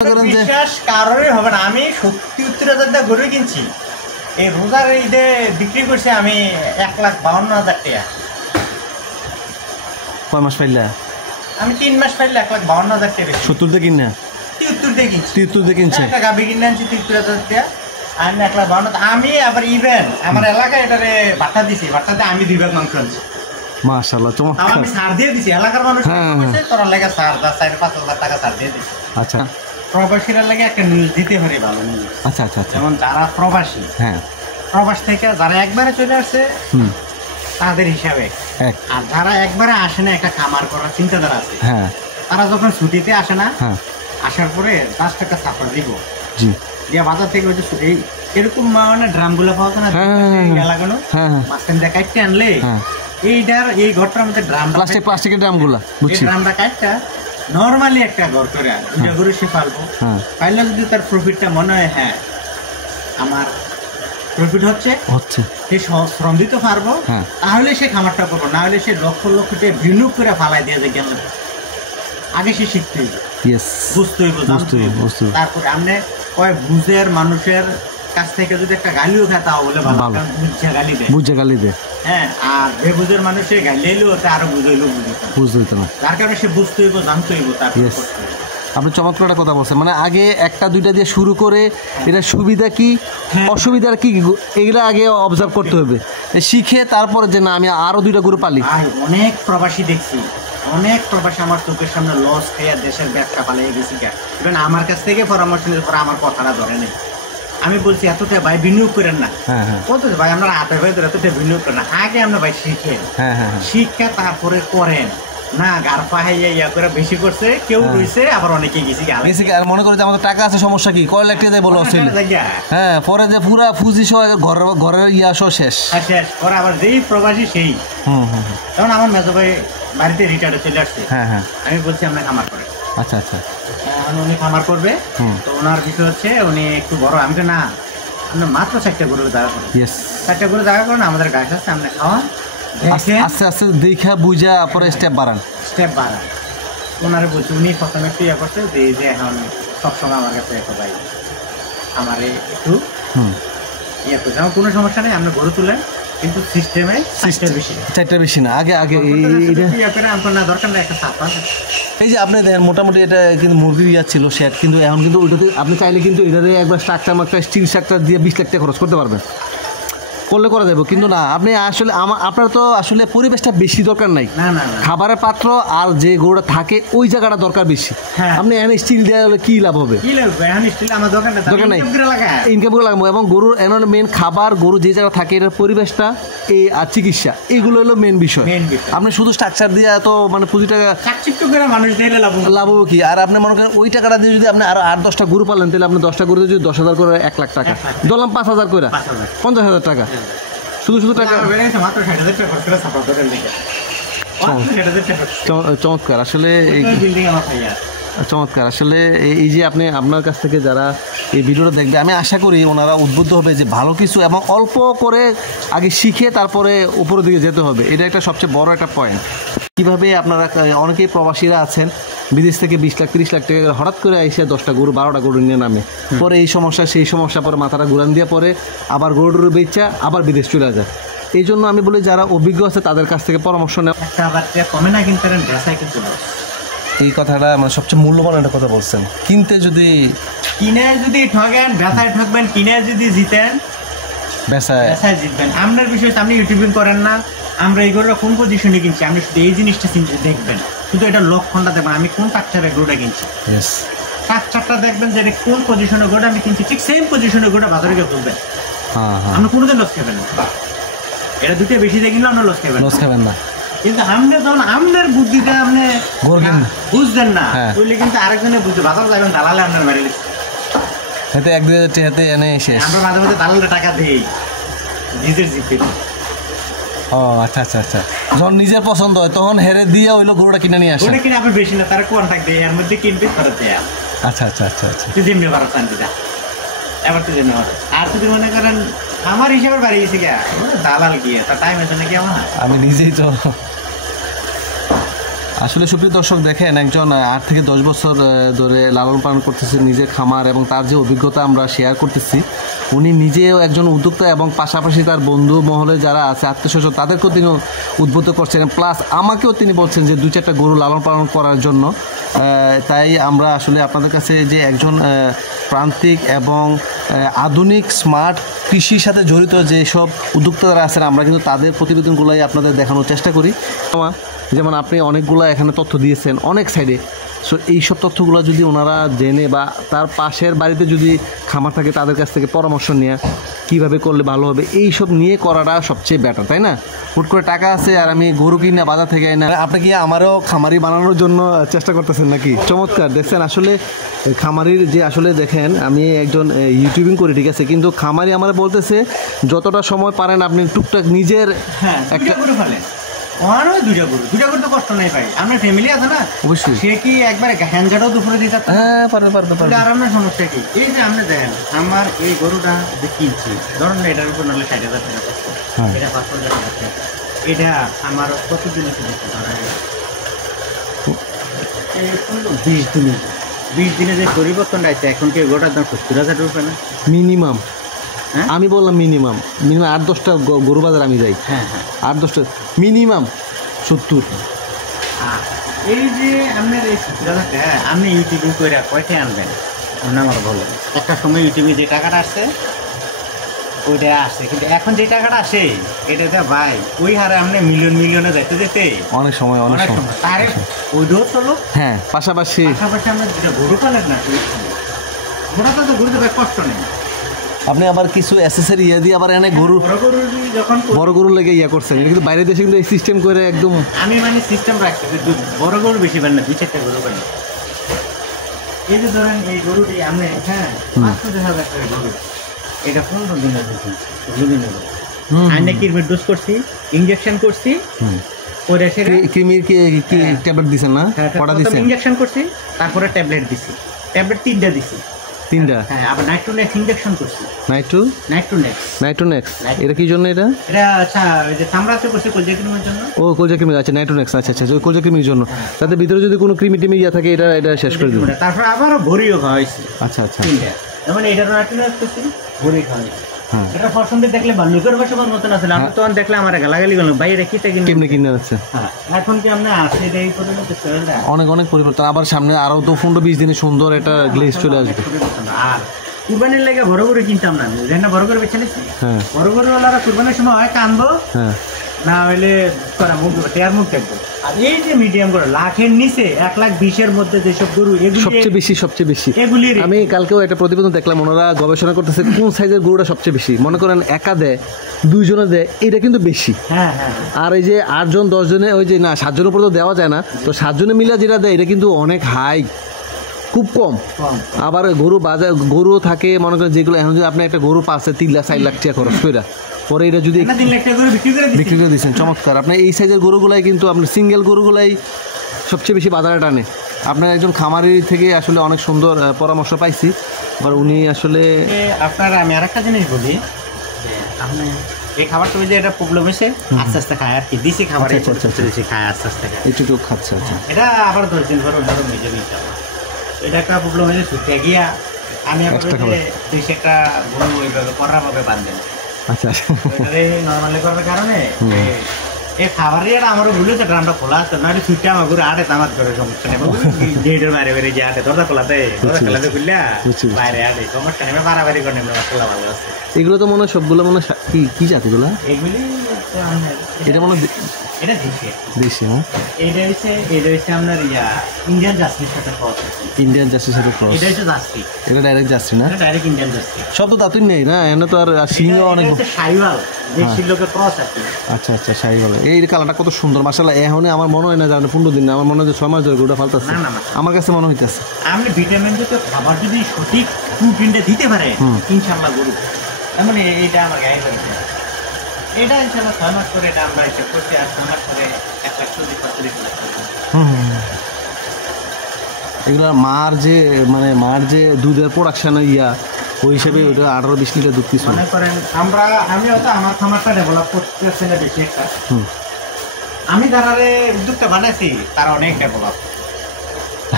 বিশ্বাস কারোরই হবে না। আমি ৭০-৭০ হাজার গরু কিনছি, এই রোজার ঈদে বিক্রি করছি আমি ১,৫২,০০০ টাকা। কয় মাস পাইলা? আমি ৩ মাস পাইলে ১,৫২,০০০ টাকা। ৭০ দিয়ে কিনা ৭৩ দিয়ে কিনছি। ৭৩ দিয়ে কিনছে একটা গাভী কিনে আনছি ৭৩,০০০ টাকা। আমি ১,৫২,০০০। আমি আবার ইভেন আমার এলাকায় এটারে বাটা দিছি, বাটাতে আমি ২ ভাগ মাংস আনছি। মাশাআল্লাহ চমৎকার। আমি ছাড় দিয়ে দিছি, এলাকার মানুষ তোর লেগে ছাড় ৪,৫০০০ টাকা ছাড় দিয়ে দিছি। আচ্ছা, প্রবাসীরা লাগে একটা নিউজ দিতে পারে, ভালো নিউজ। আচ্ছা আচ্ছা আচ্ছা। যেমন যারা প্রবাসী, হ্যাঁ, প্রবাস থেকে যারা একবারে চলে আসছে তাদের হিসাবে, আর যারা একবারে আসে না, একটা খামার করার চিন্তাধারা আছে, হ্যাঁ, তারা যখন ছুটিতে আসে না, হ্যাঁ, আসার পরে 10 টাকা সাপোর্ট দিব, জি, দিয়ে বাজার থেকে ওই যে এই এরকম মানে ড্রামগুলো পাওয়া যায় না, এলাকানো মাঝখান দিয়ে কাটতে আনলে এইটার এই ঘরটার মধ্যে ড্রাম, প্লাস্টিকের ড্রামগুলা, বুঝছি, ড্রামটা কাটটা নর্মালি একটা ঘর করে দুইটা গরু সে পালবো, পাইলে যদি তার প্রফিটটা মনে হয় হ্যাঁ আমার প্রফিট হচ্ছে সে শ্রম দিতে পারবো, তাহলে সে খামারটা করবো, না হলে সে লক্ষ লক্ষ টাকা বিনিয়োগ করে ফালাই দিয়ে যায়। কেন আগে সে শিখতে হইব, বুঝতে হইব, তারপরে আপনি কয় বুঝের মানুষের কাছ থেকে যদি একটা গালিও খায় তাও বলে ভালো, কারণ বুঝে গালি দেয়, হ্যাঁ, আর বেবুঝের মানুষে গালি এলেও আরো বুঝাইলেও বুঝতে হইতো না, যার কারণে সে বুঝতে হইব, জানতে হইব। তারপর আপনি চমৎকার একটা কথা বলছেন, মানে আগে একটা দুইটা দিয়ে শুরু করে এটা সুবিধা কি অসুবিধা কি এগুলো আগে অবজার্ভ করতে হবে, শিখে তারপরে যে না আমি আরো দুইটা গরু পালি। অনেক প্রবাসী দেখছি, অনেক প্রবাসী আমার চোখের সামনে লস খেয়ে দেশের ব্যবসা পালিয়ে গেছি, কারণ আমার কাছ থেকে পরামর্শ নিতে পরে আমার কথাটা ধরে নেই। আমি বলছি এতটা ভাই বিনিয়োগ করেন না, কত ভাই আমরা হাতে ভাই এতটা বিনিয়োগ করেন না, আগে আমরা ভাই শিখেন, শিক্ষা তারপরে করেন না। গার পাহাইয়া ইয়া করে বেশি করছে কেউ রয়েছে, আবার অনেকে গেছি আর মনে করে যে আমাদের টাকা আছে, সমস্যা কি, কয় লাখ টাকা বলো, হ্যাঁ, পরে যে পুরা ফুজি সহ ঘরের ইয়া সহ শেষ পরে আবার যেই প্রবাসী সেই। তখন আমার মেজো ভাই বাড়িতে রিটায়ার্ডে চলে আসছে, আমি বলছি আমরা খামার করে, আচ্ছা আচ্ছা, উনি খামার করবে, তো ওনার বিষয় হচ্ছে উনি একটু বড়, আমি না আমরা মাত্র 4টা গরুর জায়গা করি, 4টা গরুর জায়গা করেন, আমাদের গাছ আছে, আমরা খাওয়ান, আস্তে আস্তে দেখা বুঝা পরে স্টেপ বাড়ান। ওনারে বলছি, উনি প্রথমে একটু ইয়া করছে যে এখন সবসময় আমার কাছে একটা ভাই আমার একটু ইয়া করছে, আমার কোনো সমস্যা নেই, আপনি গরু তুলেন, কিন্তু সিস্টেমে 4টা বেশি না, আগে না দরকার না একটা সাপ। এই যে আপনি দেখেন মোটামুটি এটা কিন্তু মুরগির ইয়া ছিল শেড, কিন্তু এখন কিন্তু ওইটাতে আপনি চাইলে কিন্তু এটাতে একবার স্ট্রাকচার স্টিল স্ট্রাকচার দিয়ে 20 লাখ টাকা খরচ করতে পারবেন, করলে করা যাবে, কিন্তু না আপনি আসলে আপনার তো আসলে পরিবেশটা বেশি দরকার নাই, খাবারের পাত্র আর যে গরুটা থাকে ওই জায়গাটা দরকার বেশি। আপনি এখানে স্টিল দেওয়া হলে কি লাভ হবে, দরকার নাই, ইনকাম করে লাগাবো, এবং গরুর এখন মেন খাবার, গরু যে জায়গা থাকে এটার পরিবেশটা, এই আর চিকিৎসা, এইগুলো হলো মেন বিষয়। আপনি শুধু স্ট্রাকচার দিয়ে এত মানে পুঁজি টাকা মানুষ লাভ হবে কি, আর আপনি মনে করেন ওই টাকাটা দিয়ে যদি আপনি আরো 8-10টা গরু পালেন, তাহলে আপনি 10টা গরু যদি 10,000 করে 1 লাখ টাকা ধরলাম, 5,000 করে 50,000 টাকা, শুধু টাকা। চমৎকার আসলে, চমৎকার আসলে। এই যে আপনি আপনার কাছ থেকে যারা এই ভিডিওটা দেখবে, আমি আশা করি ওনারা উদ্বুদ্ধ হবে যে ভালো কিছু এবং অল্প করে আগে শিখে তারপরে উপরের দিকে যেতে হবে, এটা একটা সবচেয়ে বড় একটা পয়েন্ট। কীভাবে আপনারা অনেকেই প্রবাসীরা আছেন বিদেশ থেকে 20 লাখ 30 লাখ টাকা হঠাৎ করে এসে 10টা গরু 12টা গরু নিয়ে নামে, পরে এই সমস্যা সেই সমস্যা, পরে মাথাটা ঘুরান দিয়ে পরে আবার গরুর বেচা আবার বিদেশ চলে যায়। এই জন্য আমি বলি যারা অভিজ্ঞ আছে তাদের কাছ থেকে পরামর্শ নেওয়া। এই কথাটা মানে সবচেয়ে মূল্যবান একটা কথা বলছেন, কিনে যদি ঠকেন ব্যথায় ঠকবেন, কিনে যদি জিতেন ব্যথায় জিতবেন। আপনার বিষয় আপনি ইউটিউবিং করেন না, আমরা এই গরুটা কোন পজিশনে কিনছি, আপনি শুধু এই জিনিসটা দেখবেন, শুধু এটা লক্ষণটা দেখবেন, আমি কোন টাকচারে গরুটা কিনছি, টাকচারটা দেখবেন যে এটা কোন পজিশনে গরুটা আমি কিনছি, ঠিক সেম পজিশনে গরুটা বাজারে গিয়ে তুলবেন, আপনি কোনোদিন লস খাবেন না। এটা দুটো বেশি দিয়ে কিনলে আপনার লস খাবেন না, কিন্তু আপনি যখন আপনার বুদ্ধিটা আপনি বুঝবেন না, বুঝলে কিন্তু আরেকজনে বুঝতে বাজার যাবেন, দালালে আপনার বাড়ি হাতে 1-2 হাতে এনে শেষ। আমরা মাঝে মাঝে দালালে টাকা দিই নিজের জিপে। ও আচ্ছা আচ্ছা আচ্ছা, যখন নিজের পছন্দ হয় তখন হেরে দিয়ে ওইলো গরুটা কিনে নিয়ে আসে, ওটা কিনে আপনি বেশি না, তারা কন্ট্যাক্ট দেয়, এর মধ্যে কিনবে ফেরত দেয়। আচ্ছা আচ্ছা আচ্ছা আচ্ছা, তুই যেমনি পারো শান্তি দা, এবার তুই যেমনি পারো। আর যদি মনে করেন আমার হিসাবে বাড়ি গেছে গিয়া দালাল গিয়ে তার টাইম আছে নাকি আমার, আমি নিজেই তো আসলে সুপ্রিয় দর্শক দেখেন, একজন 8 থেকে 10 বছর ধরে লালন পালন করতেছে নিজের খামার, এবং তার যে অভিজ্ঞতা আমরা শেয়ার করতেছি, উনি নিজেও একজন উদ্যোক্তা এবং পাশাপাশি তার বন্ধু মহলে যারা আছে আত্মীয়স্বজন তাদেরকেও তিনি উদ্বুদ্ধ করছেন, প্লাস আমাকেও তিনি বলছেন যে 2-4টা গরু লালন পালন করার জন্য। তাই আমরা আসলে আপনাদের কাছে যে একজন প্রান্তিক এবং আধুনিক স্মার্ট কৃষির সাথে জড়িত যেসব উদ্যোক্তারা আছেন, আমরা কিন্তু তাদের প্রতিবেদনগুলোই আপনাদের দেখানোর চেষ্টা করি। যেমন আপনি অনেকগুলো এখানে তথ্য দিয়েছেন অনেক সাইডে, সো এইসব তথ্যগুলো যদি ওনারা জেনে বা তার পাশের বাড়িতে যদি খামার থাকে তাদের কাছ থেকে পরামর্শ নেওয়া কীভাবে করলে ভালো হবে, এইসব নিয়ে করাটা সবচেয়ে বেটার, তাই না? হুট করে টাকা আছে আর আমি গরু কিনা বাজার থেকে না, আপনি কি আমারও খামারি বানানোর জন্য চেষ্টা করতেছেন নাকি? চমৎকার দেখছেন, আসলে খামারির যে আসলে দেখেন আমি একজন ইউটিউবিং করি, ঠিক আছে, কিন্তু খামারি আমার বলতেছে যতটা সময় পারেন আপনি টুকটাক নিজের একটা করে ফেলেন। ওনারও দুইটা গরু তো কষ্ট নাই ভাই, আপনার ফ্যামিলি আছে না, অবশ্যই সে কি একবারে হ্যান্ডজাটাও দুপুরে দিতে পারবে আর আপনার সমস্যা কি? এই যে আপনি দেখেন আমার এই গরুটা যে কিনছি, ধরুন না এটার উপর নাহলে 60,000 টাকা কষ্ট, এটা 5,000 টাকা, এটা আমার কতদিনে ধরেন 20 দিনে যে পরিবর্তনটা আছে, এখন কি গরুটার দাম 70,000 রুপে না মিনিমাম? আমি বললাম মিনিমাম 8-10টা গরু বাজার আমি যাই, 8-10টা মিনিমাম 70। এই যে আপনার এই 70,000 টাকা আপনি ইউটিউবে করে কয়টা আনবেন আপনি আমার বলেন? একটা সময় ইউটিউবে যে টাকাটা আসছে ওইটা আসছে, কিন্তু এখন যে টাকাটা আসে এটাতে ভাই ওই হারে আপনি মিলিয়নে যাইতে যেতে অনেক সময় তারে ওইটাও চলো, হ্যাঁ, পাশাপাশি আমরা যেটা গরু পালেন না, ঘোড়াটা তো গরুতে ভাই কষ্ট নেই। আপনি আবার কিছু অ্যাসেসরি ইয়ে দিয়ে আবার এনে গরু বড় গরু লেগে ইয়ে করছেন, কিন্তু বাইরের দেশে কিন্তু এই সিস্টেম করে একদম আমি মানে সিস্টেম রাখছি বড় গরু বেশি পান না, 2-4টা গরু পান। এই যে ধরেন এই গরুটি আমি 5,000 টাকা গরু, এটা 15 দিনের আইনে কিরমির ডোজ করছি, ইঞ্জেকশন করছি, ওরে সেটা ক্রিমির কি ট্যাবলেট দিছেন না? কটা দিছেন? ইঞ্জেকশন করছি, তারপরে ট্যাবলেট দিছি, ট্যাবলেট 3টা দিছি। 3টা? হ্যাঁ, আবার নাইট্রোনেক্স ইনজেকশন করছি। নাইট্রোনেক্স এটা কি জন্য? এটা আচ্ছা ওই যে চামড়াতে করছি কোলজা ক্রিমের জন্য। ও কোলজা ক্রিম, আচ্ছা নাইট্রোনেক্স, আচ্ছা ওই কোলজা ক্রিমের জন্য, তাতে ভিতরে যদি কোনো ক্রিমি টিমি ইয়া থাকে এটা শেষ করে দিবে। তারপর আবারও ভরিও খাওয়া হয়েছে। আচ্ছা যেমন এটার নাইট্রোনেক্স করছি, ভরি খাওয়া হয়েছে। এটা পছন্দ দেখলে বাল্যকের বসবার মতন আছে, আমি তখন দেখলে আমার গালাগালি গেল, বাইরে কিতে কিনে যাচ্ছে। এখন কি আমরা আসলে এই পর্যন্ত অনেক পরিবর্তন, আবার সামনে আরো তো 15-20 দিনে সুন্দর এটা গ্লেজ চলে আসবে। আর কুরবানির লেগে বড় গরু কিনতাম না, বড় গরু বেছে নিচ্ছি, বড় গরু ওনারা কুরবানির সময় হয় কানবো, না হইলে মুখ থাকবো। আর এই যে মিডিয়াম গরু 1,00,000-এর নিচে 1,20,000-এর মধ্যে যেসব গরু সবচেয়ে বেশি এগুলি, আমি কালকেও একটা প্রতিবেদন দেখলাম, ওনারা গবেষণা করতেছে কোন সাইজের গরুটা সবচেয়ে বেশি। মনে করেন একা দেয়, 2 জনে দেয়, এটা কিন্তু বেশি। আর এই যে 8 জন 10 জনে, ওই যে না 7 জনের উপরে তো দেওয়া যায় না, তো 7 জনে মিলে যেটা দেয় এটা কিন্তু অনেক হাই, খুব কম। আবার গরুও থাকে, মনে করেন যেগুলো এখন যদি আপনি একটা গরু পাচ্ছে 3-4 লাখ টাকা খরচ করে, পরে এটা যদি 3 লাখ টাকা বিক্রি করে দিচ্ছেন, চমৎকার। আপনার এই সাইজের গরুগুলাই কিন্তু আপনার সিঙ্গেল গরুগুলাই সবচেয়ে বেশি বাজারে টানে। আপনার একজন খামারি থেকে আসলে অনেক সুন্দর পরামর্শ পাইছি, আবার উনি আসলে আপনারা, আমি আরেকটা জিনিস বলি, আপনি এই খাবারটা যে এটা প্রবলেম হয়েছে আস্তে আস্তে খায় আর কি, দিছি খাবার খায় আস্তে আস্তে একটু খাচ্ছে। এটা আবার 10 দিন ধরে নিজে নিতে হবে, এটা একটা প্রবলেম হয়েছে, ছুটে গিয়া আমি একটা গরু ওইভাবে কড়াভাবে বাঁধবেন। আচ্ছা, নর্মালি করার কারণে এই খাবারের এটা আমারও ভুলেছে, ড্রামটা খোলা আছে, নাহলে ছুটে আমার ঘুরে আটে আমার ঘরে সমস্যা নেই, গেটের বাইরে বেরিয়ে যে আটে, দরজা খোলাতে খুললা বাইরে আটে, সমস্যা নেই, বাড়াবাড়ি করে নেবে, মশলা ভালো আছে। এগুলো তো মনে হয় সবগুলো মনে হয় কি জাতিগুলো? এগুলি এটা মনে হয় এটা দেশি, হ্যাঁ, এটা হচ্ছে আপনার ইন্ডিয়ান জার্সির সাথে ক্রস। ইন্ডিয়ান জার্সির সাথে ক্রস, এটা হচ্ছে জার্সি, এটা ডাইরেক্ট জার্সি না, ডাইরেক্ট ইন্ডিয়ান জার্সি। সব তো দাঁতুই নেই না, এনে তো আর সিংহ অনেক শাহিওয়াল, দেশি লোকের ক্রস আছে। আচ্ছা শাহিওয়াল, এই কালারটা কত সুন্দর মাশাআল্লাহ। এখন আমার মনে হয় না জানেন 15 দিন না, আমার মনে হয় 6 মাস ধরে গরুটা ফালতাছে, আমার কাছে মনে হইতাছে। আপনি ভিটামিন জাতীয় খাবার যদি সঠিক প্রোটিনটা দিতে পারে ইনশাআল্লাহ গরু, এমন এইটা আমার গায়ে হয়েছে, এটা ইনশাআল্লাহ 6 মাস করে এটা আমরা হিসাব করছি, আর 6 মাস করে 1,40,45 লাখ টাকা। এগুলা মার যে দুধের প্রোডাকশন ওই হিসেবে ওটা 18-20 লিটার দুধ কিছু। মনে করেন আমি হয়তো আমার খামারটা ডেভেলপ করতেছি না বেশি একটা, আমি যারারে উদ্যোক্তা বানাইছি তারা অনেক ডেভেলপ।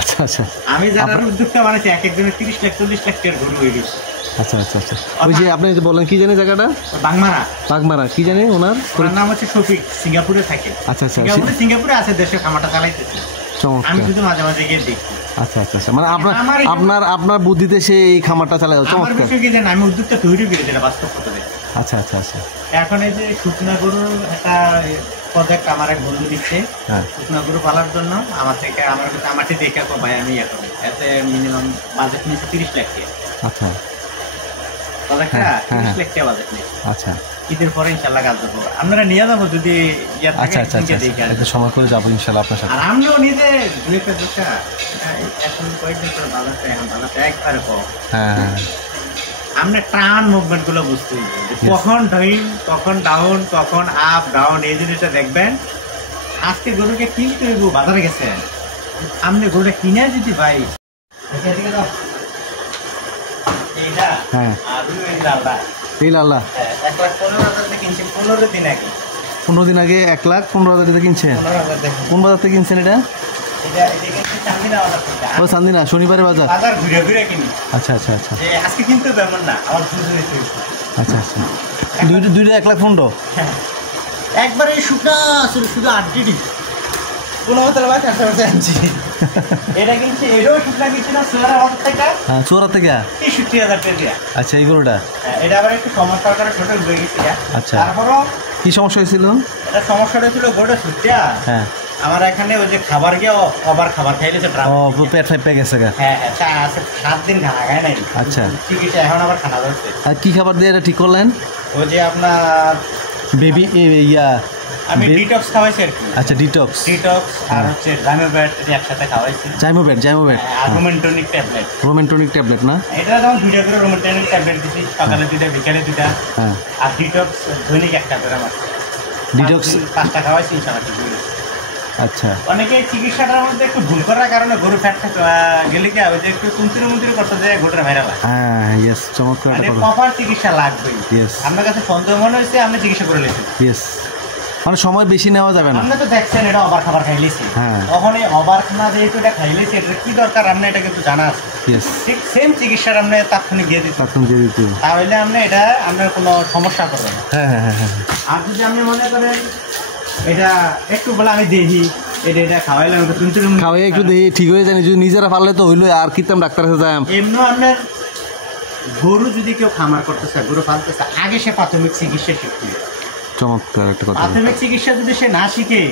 আচ্ছা আচ্ছা, আমি যারা উদ্যোক্তা বানাইছি এক একজনের 30 লাখ 40 লাখ টাকার গরু হয়ে গেছে। আচ্ছা আচ্ছা আচ্ছা, ওই যে আপনি যে বলেন কি জানি জায়গাটা বাগমারা, বাগমারা কি জানি ওনার নাম হচ্ছে শফিক, সিঙ্গাপুরে থাকে। আচ্ছা আচ্ছা, সিঙ্গাপুরে আছে, দেশে খামারটা চালাইতেছে, আমি শুধু মাঝে মাঝে গিয়ে দেখি। আচ্ছা আচ্ছা আচ্ছা, মানে আপনার বুদ্ধিতে সে এই খামারটা চালায়। আমার বিষয় কি জানেন, আমি উদ্যোগটা তৈরি করে যেটা বাস্তব কথা। আচ্ছা আচ্ছা আচ্ছা, এখন এই যে শুকনা গরুর একটা প্রজেক্ট আমার এক বন্ধু দিচ্ছে, শুকনা গরু পালার জন্য আমার থেকে আমারটি দেখে ভাই আমি এখন এতে মিনিমাম বাজেট নিয়েছি 30 লাখ টাকা। আচ্ছা, প্রজেক্টটা 30 লাখ টাকা বাজেট নিয়েছি। আচ্ছা, ঈদের পরে ইনশাল্লাহ কাজ দেবো, আপনারা নিয়ে যাবো যদি ইয়া থাকে। আচ্ছা আচ্ছা, একটা সময় করে যাবো ইনশাল্লাহ আপনার সাথে। আর আমিও নিজে দুই একটা দোষা এখন কয়েকদিন পরে বাজারটা, এখন বাজারটা একবারে কম। হ্যাঁ, আমরা ট্রান মুভমেন্ট গুলো বুঝতে হবে, কখন ডাউন, কখন ডাউন, কখন আপ ডাউন, এই জিনিসটা দেখবেন। আজকে গরুকে কিনতে হইব, বাজারে গেছেন আপনি গরুটা কিনে যদি ভাই এইটা আর এই লালটা, এই লাল্লা 1,15,000 দিয়ে কিনছি 15 দিন আগে। 15 দিন আগে 1,15,000 টাকা কিনছেন? 15,000 দেখুন। কোন বাজার থেকে কিনছেন এটা? এটা কিনছি চান্দিনা বাজার থেকে। ও চান্দিনা, শনিবারে বাজার। বাজার ঘুরে ঘুরে কিনি। আচ্ছা আচ্ছা আচ্ছা, আজকে কিনতে হবে এমন না, আমার দুধ হয়েছে। আচ্ছা আচ্ছা, দুইটা 1,15,000। একবারে শুকনা ছিল, শুধু 8 কোনো মতো ভাই কাছে আনছি। এটা কিনছি, এটাও শুকনা কিনছি না চুয়ারা থেকে। হ্যাঁ, চুয়ারা থেকে 63,000 টাকা দিয়া। আচ্ছা, এই গরুটা এটা আবার একটু সমস্যার কারণে ছোট হয়ে গেছে। আচ্ছা, তারপরও কি সমস্যা হয়েছিল? এটা সমস্যাটা ছিল গরুটা ছুটিয়া। হ্যাঁ, আমার এখানে ওই যে খাবার গিয়ে আবার খাবার খাইলেছে, পেট ফাইপে গেছে। হ্যাঁ হ্যাঁ, 7 দিন খানা খায় নাই। আচ্ছা, চিকিৎসা এখন আবার খানা যাচ্ছে। আর কি খাবার দিয়ে এটা ঠিক করলেন? ওই যে আপনার বেবি আমি ডিটক্স খাওয়াইছি আর কি। আচ্ছা, ডিটক্স আর হচ্ছে জাইমোভেট একসাথে খাওয়াইছি। জাইমোভেট আর রোমেন্টনিক ট্যাবলেট না, এটা যেমন 2টা করে রোমেন্টনিক ট্যাবলেট দিছি, সকালে 2টা বিকালে 2টা। হ্যাঁ, আর ডিটক্স দৈনিক 1টা করে আমার ডিটক্স 5টা খাওয়াইছি ইনশাআল্লাহ ঠিক হয়ে গেছে। আচ্ছা, অনেকে চিকিৎসাটার মধ্যে একটু ভুল করার কারণে গরু ফ্যাট গেলে কি ওই যে একটু কুন্তির করতে যায়, গরুটা ভাইরাল হয়। হ্যাঁ, ইয়েস, চমৎকার মানে প্রপার চিকিৎসা লাগবে। ইয়েস, আপনার কাছে সন্দেহ মনে হয়েছে, আপনি চিকিৎসা করে নিয়েছেন। ইয়েস, মানে সময় বেশি নেওয়া যাবে না। আপনি তো দেখছেন এটা ওভার খাবার খাইলেছি। হ্যাঁ, তখন এই ওভার খানা যেহেতু এটা খাইলেছি, এটা কি দরকার আপনি এটা কিন্তু জানা আছে। ইয়েস, ঠিক সেম চিকিৎসার আপনি তাৎক্ষণিক দিয়ে দিতে, তাহলে আপনি এটা আপনার কোনো সমস্যা করবে না। হ্যাঁ হ্যাঁ হ্যাঁ, আর যদি আপনি মনে করেন এটা একটু বলে আমি দেখি এটা খাওয়াইলাম, খাওয়াই একটু দেখি ঠিক হয়ে যায়, যদি নিজেরা পারলে তো হইলো, আর কিতাম ডাক্তার কাছে যাই। এমনি আপনার গরু যদি কেউ খামার করতেছে, গরু পালতেছে, আগে সে প্রাথমিক চিকিৎসা শিখতে হবে। চমৎকার একটা কথা। প্রাথমিক চিকিৎসা যদি সে না শিখে,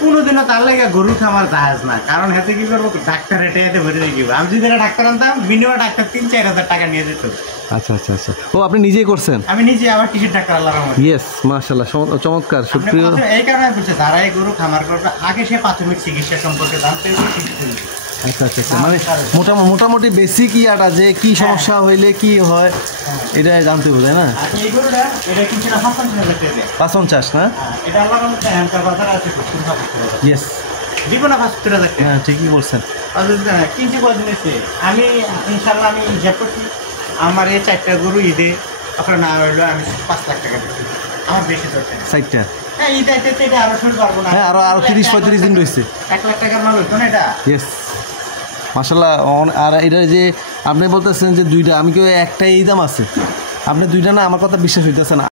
কোনোদিনও তার লাগে গরু খামার জাহাজ না। কারণ হাতে কি করবো, ডাক্তার এতে ভরে রেখে। আমি যদি ডাক্তার আনতাম, মিনিমাম ডাক্তার 3-4 হাজার টাকা নিয়ে যেত। আচ্ছা আচ্ছা আচ্ছা, ও আপনি নিজেই করছেন? আমি নিজে আবার কিসের ডাক্তার, আল্লাহর রহমতে। ইয়েস, মাশাআল্লাহ, চমৎকার। সুপ্রিয়, এই কারণে বলছে যারা এই গরু খামার করবে, আগে সে প্রাথমিক চিকিৎসা সম্পর্কে জানতে হবে, শিখতে হবে। আচ্ছা আচ্ছা আচ্ছা, মানে মোটামুটি বেসিক ইয়াটা যে কি সমস্যা হইলে কি হয় এটা জানতে হবে, তাই না? এই গরুটা এটা কিন্তু 50 না, এটা আল্লাহর রহমতে হ্যান্ডকার কথা আছে। ইয়েস, দিব না 75,000 টাকা। হ্যাঁ, ঠিকই বলছেন। কিনছি কদিন এসে আমি ইনশাল্লাহ আমি হিসাব করছি, আমার এই 4টা গরু ঈদে আপনার না হইলো আমি 5 লাখ টাকা দিচ্ছি। আমার বেশি দরকার 60টা। হ্যাঁ, ঈদ আইতে এটা আরো শুরু পারবো না। হ্যাঁ, আরো 30-35 দিন রয়েছে। 1 লাখ টাকার মাল হইতো না এটা। ইয়েস, মাশাআল্লাহ। আর এটা যে আপনি বলতেছেন যে 2টা, আমি কেউ একটাই এই দাম আছে, আপনি 2টা না, আমার কথা বিশ্বাস হইতেছে না।